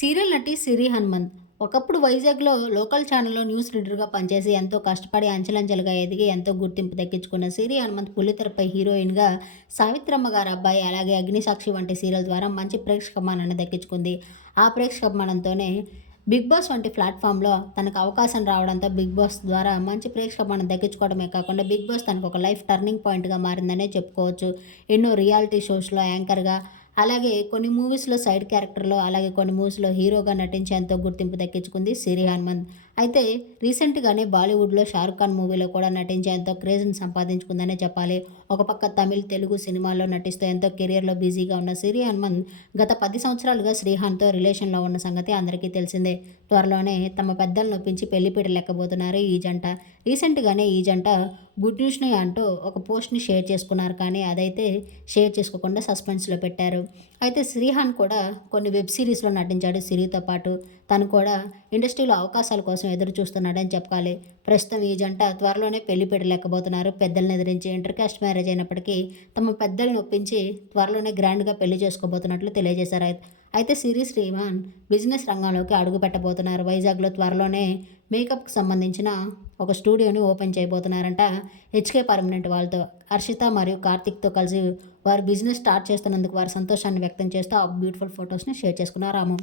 Serial నటి సిరి హనుమంత్. ఒకప్పుడు వైజాగ్లో లోకల్ ఛానల్లో న్యూస్ రీడర్గా పనిచేసి ఎంతో కష్టపడి అంచెలంచెలుగా ఎదిగి ఎంతో గుర్తింపు దక్కించుకున్న సిరి హనుమంత్ పులితెరపై హీరోయిన్గా సావిత్రమ్మ గారు అబ్బాయి అలాగే అగ్నిసాక్షి వంటి సీరియల్ ద్వారా మంచి ప్రేక్షకమానాన్ని దక్కించుకుంది ఆ ప్రేక్షకమానంతోనే బిగ్ బాస్ వంటి ప్లాట్ఫామ్లో తనకు అవకాశం రావడంతో బిగ్ బాస్ ద్వారా మంచి ప్రేక్షకమానం దక్కించుకోవడమే కాకుండా బిగ్ బాస్ తనకు ఒక లైఫ్ టర్నింగ్ పాయింట్గా మారిందనే చెప్పుకోవచ్చు. ఎన్నో రియాలిటీ షోస్లో యాంకర్గా అలాగే కొన్ని మూవీస్లో సైడ్ క్యారెక్టర్లో అలాగే కొన్ని మూవీస్లో హీరోగా నటించేంతో గుర్తింపు దక్కించుకుంది సిరి హనుమంత్. అయితే రీసెంట్గానే బాలీవుడ్లో షారుఖ్ ఖాన్ మూవీలో కూడా నటించి ఎంతో క్రేజ్ని సంపాదించుకుందనే చెప్పాలి. ఒక పక్క తమిళ్ తెలుగు సినిమాల్లో నటిస్తూ ఎంతో కెరియర్లో బిజీగా ఉన్న సిరి హనుమంత్ గత పది సంవత్సరాలుగా శ్రీహాన్తో రిలేషన్లో ఉన్న సంగతి అందరికీ తెలిసిందే. త్వరలోనే తమ పెద్దలను నొప్పించి పెళ్ళిపీట లెక్కబోతున్నారు ఈ జంట. రీసెంట్గానే ఈ జంట గుడ్ న్యూస్ని అంటూ ఒక పోస్ట్ని షేర్ చేసుకున్నారు కానీ అదైతే షేర్ చేసుకోకుండా సస్పెన్స్లో పెట్టారు. అయితే శ్రీహాన్ కూడా కొన్ని వెబ్ సిరీస్లో నటించాడు సిరితో పాటు. తను కూడా ఇండస్ట్రీలో అవకాశాల కోసం ఎదురు చూస్తున్నాడని చెప్పాలి. ప్రస్తుతం ఈ జంట త్వరలోనే పెళ్ళి పెట్టలేకపోతున్నారు పెద్దలను ఎదిరించి ఇంటర్ కాస్ట్ మ్యారేజ్ అయినప్పటికీ తమ పెద్దలను ఒప్పించి త్వరలోనే గ్రాండ్గా పెళ్ళి చేసుకోబోతున్నట్లు తెలియజేశారు అయితే సిరి శ్రీమాన్ బిజినెస్ రంగంలోకి అడుగు పెట్టబోతున్నారు. వైజాగ్లో త్వరలోనే మేకప్కి సంబంధించిన ఒక స్టూడియోని ఓపెన్ చేయబోతున్నారంట హెచ్కే పర్మనెంట్ వాళ్ళతో. హర్షిత మరియు కార్తిక్తో కలిసి వారు బిజినెస్ స్టార్ట్ చేస్తున్నందుకు వారి సంతోషాన్ని వ్యక్తం చేస్తూ ఆ బ్యూటిఫుల్ ఫొటోస్ని షేర్ చేసుకున్నారు రాము.